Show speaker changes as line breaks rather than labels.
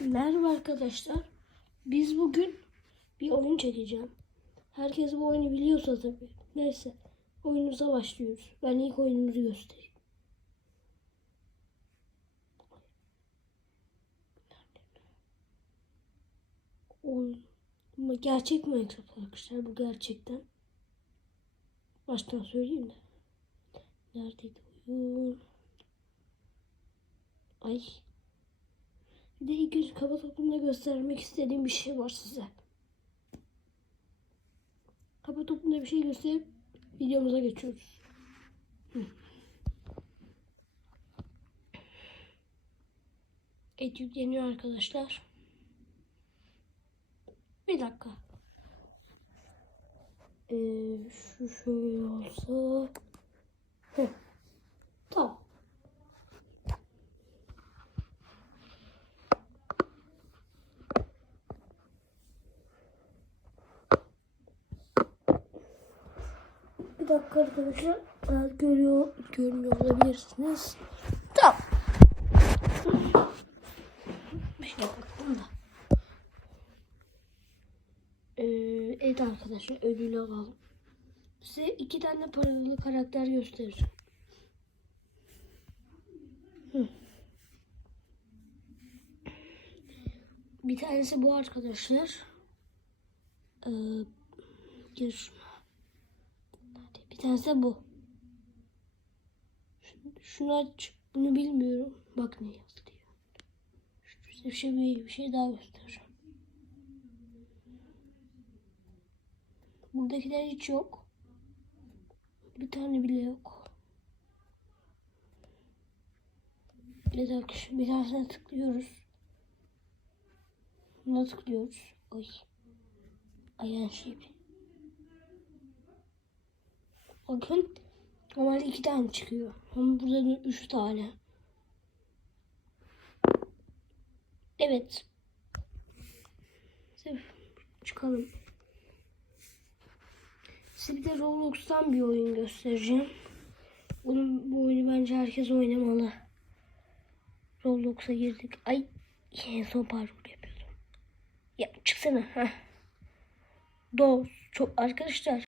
Merhaba arkadaşlar. Biz bugün bir oyun çekeceğim. Herkes bu oyunu biliyorsa tabii. Neyse. Oyunumuza başlıyoruz. Ben ilk oyunumuzu göstereyim. Oyun. Gerçek Minecraft arkadaşlar. Bu gerçekten. Baştan söyleyeyim de. Neredeydi oyun? Ay. Bir de ilk önce kaba toplumda göstermek istediğim bir şey var size. Kaba toplumda bir şey gösterip videomuza geçiyoruz. Et yükleniyor arkadaşlar. Bir dakika. Ee, şu şöyle olsa. Heh. Tamam. Bir dakika arkadaşlar. Ee, görüyor, görmüyor olabilirsiniz. Tamam. Bir şey baktım da. Ee, evet arkadaşlar ödülü alalım. Size iki tane paralı karakter göstereceğim. Bir tanesi bu arkadaşlar. Ee. Hadi bir tanesi de bu. Şunu, aç. Bunu bilmiyorum. Bak ne yazıyor. Size bir şey, bir, şey daha göstereceğim. Buradakiler hiç yok. Bir tane bile yok. Dakika şu bir tanesine tıklıyoruz. Buna tıklıyoruz. Oy. Ayağın şey. Bakın. Normalde iki tane çıkıyor. Ama burada da üç tane. Evet. Çıkalım. Size bir de Roblox'tan bir oyun göstereceğim. Bunun, bu oyunu bence herkes oynamalı. Roblox'a girdik. Ay en son parkur yapıyordum. Ya çıksana. Heh. Doz. Çok arkadaşlar